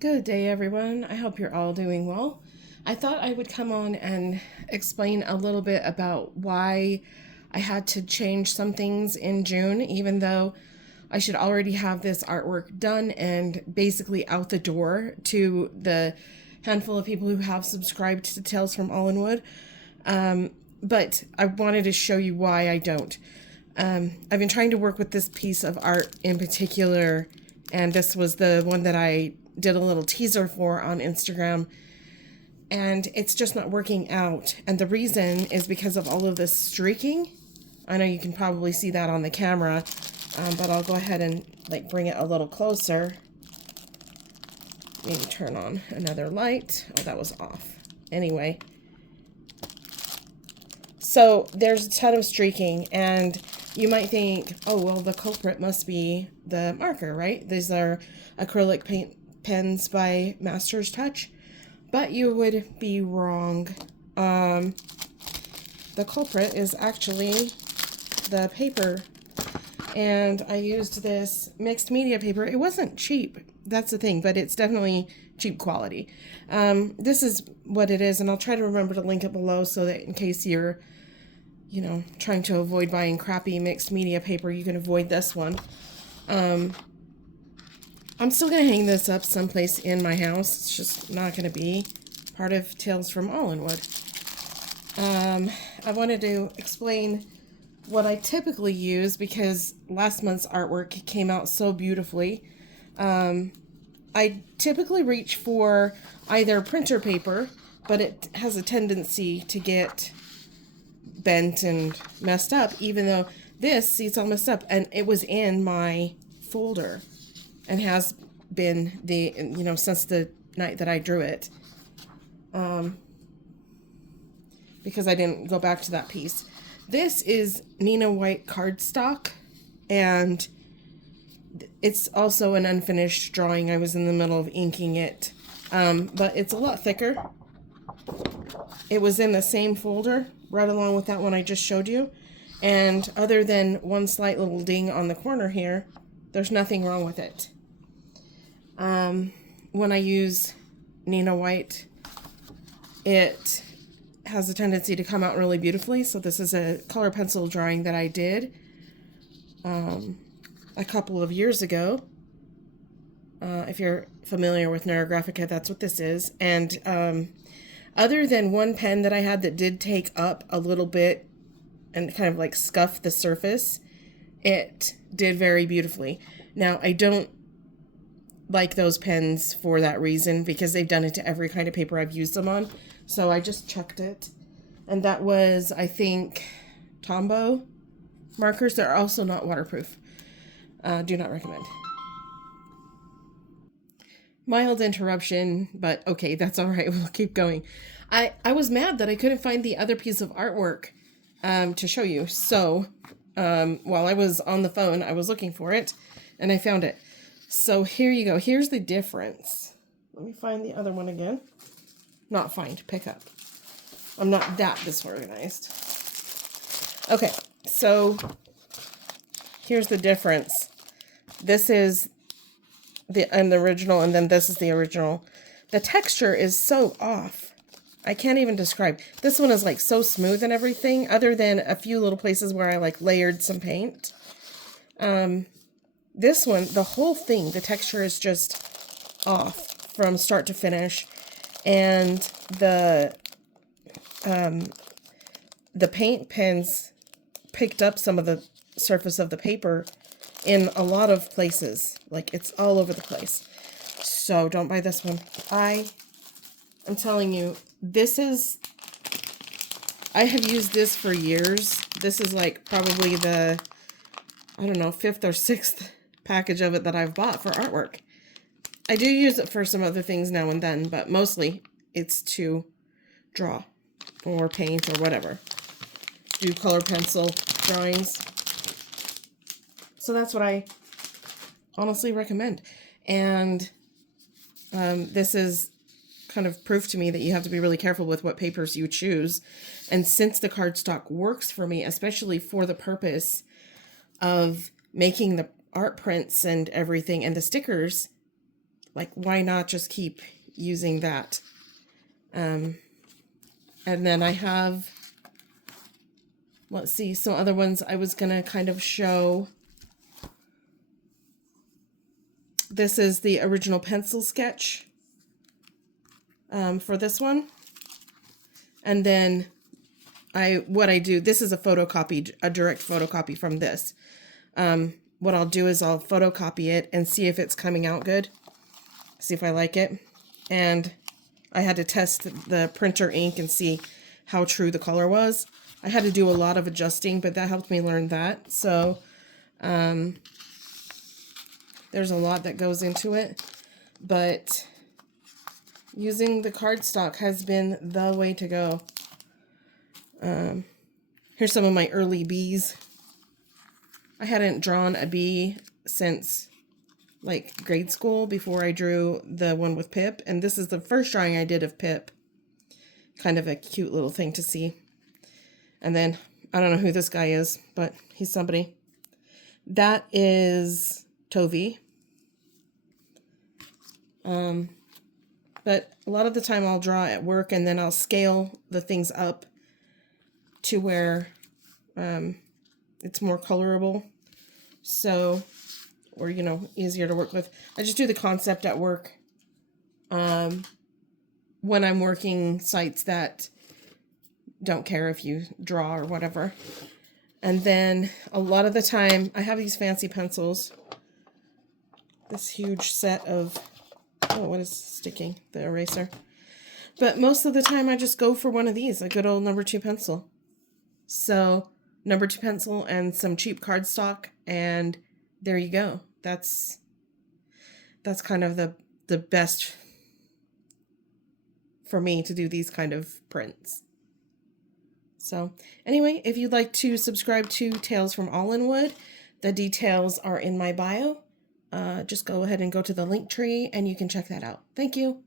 Good day, everyone. I hope you're all doing well. I thought I would come on and explain a little bit about why I had to change some things in June, even though I should already have this artwork done and basically out the door to the handful of people who have subscribed to Tales from Allenwood. But I wanted to show you why I don't. I've been trying to work with this piece of art in particular, and this was the one that I did a little teaser for on Instagram, and it's just not working out. And the reason is because of all of this streaking. I know you can probably see that on the camera, but I'll go ahead and bring it a little closer. Maybe turn on another light. Oh, that was off. Anyway, so there's a ton of streaking, and you might think, oh, well, the culprit must be the marker, right? These are acrylic paint pens by Master's Touch, but you would be wrong. The culprit is actually the paper, and I used this mixed media paper. It wasn't cheap, that's the thing, but it's definitely cheap quality. This is what it is, and I'll try to remember to link it below so that in case you're trying to avoid buying crappy mixed media paper, you can avoid this one. I'm still going to hang this up someplace in my house. It's just not going to be part of Tales from Allenwood. I wanted to explain what I typically use because last month's artwork came out so beautifully. I typically reach for either printer paper, but it has a tendency to get bent and messed up, even though this, see, it's all messed up, and it was in my folder and has been since the night that I drew it, because I didn't go back to that piece. This is Nina White cardstock, and it's also an unfinished drawing. I was in the middle of inking it, but it's a lot thicker. It was in the same folder right along with that one I just showed you, and other than one slight little ding on the corner here, there's nothing wrong with it. When I use Nina White, it has a tendency to come out really beautifully. So this is a color pencil drawing that I did a couple of years ago. If you're familiar with Neurographica, that's what this is. And other than one pen that I had that did take up a little bit and kind of scuff the surface, it did very beautifully. Now, I don't like those pens for that reason, because they've done it to every kind of paper I've used them on. So I just chucked it. And that was, I think, Tombow markers. They're also not waterproof. Do not recommend. Mild interruption, but okay, that's all right. We'll keep going. I was mad that I couldn't find the other piece of artwork to show you. So while I was on the phone, I was looking for it, and I found it. So here you go. Here's the difference. Let me find the other one again. Not find, pick up. I'm not that disorganized. Okay, so here's the difference. This is the original, and then this is the original. The texture is so off. I can't even describe. This one is so smooth and everything, other than a few little places where I layered some paint. This one, the whole thing, the texture is just off from start to finish, and the paint pens picked up some of the surface of the paper in a lot of places. It's all over the place. So don't buy this one. I'm telling you, I have used this for years. This is probably the, I don't know, 5th or 6th package of it that I've bought for artwork. I do use it for some other things now and then, but mostly it's to draw or paint or whatever. Do color pencil drawings. So that's what I honestly recommend. And this is kind of proof to me that you have to be really careful with what papers you choose. And since the cardstock works for me, especially for the purpose of making the art prints and everything and the stickers, Like, why not just keep using that? And then I have, let's see, some other ones I was going to kind of show. This is the original pencil sketch for this one. And then what I do, this is a photocopy, a direct photocopy from this. What I'll do is I'll photocopy it and see if it's coming out good. See if I like it. And I had to test the printer ink and see how true the color was. I had to do a lot of adjusting, but that helped me learn that. So there's a lot that goes into it, but using the cardstock has been the way to go. Here's some of my early bees. I hadn't drawn a bee since like grade school, before I drew the one with Pip, and this is the first drawing I did of Pip. Kind of a cute little thing to see. And then I don't know who this guy is, but he's somebody. That is Tovi. But a lot of the time I'll draw at work, and then I'll scale the things up to where it's more colorable. So, or, you know, easier to work with. I just do the concept at work when I'm working sites that don't care if you draw or whatever. And then a lot of the time I have these fancy pencils. This huge set of, oh, what is sticking? The eraser. But most of the time I just go for one of these, a good old number 2 pencil. So, number 2 pencil and some cheap cardstock, and there you go. That's kind of the best for me to do these kind of prints. So anyway, if you'd like to subscribe to Tales from All in Wood, the details are in my bio. Just go ahead and go to the link tree and you can check that out. Thank you.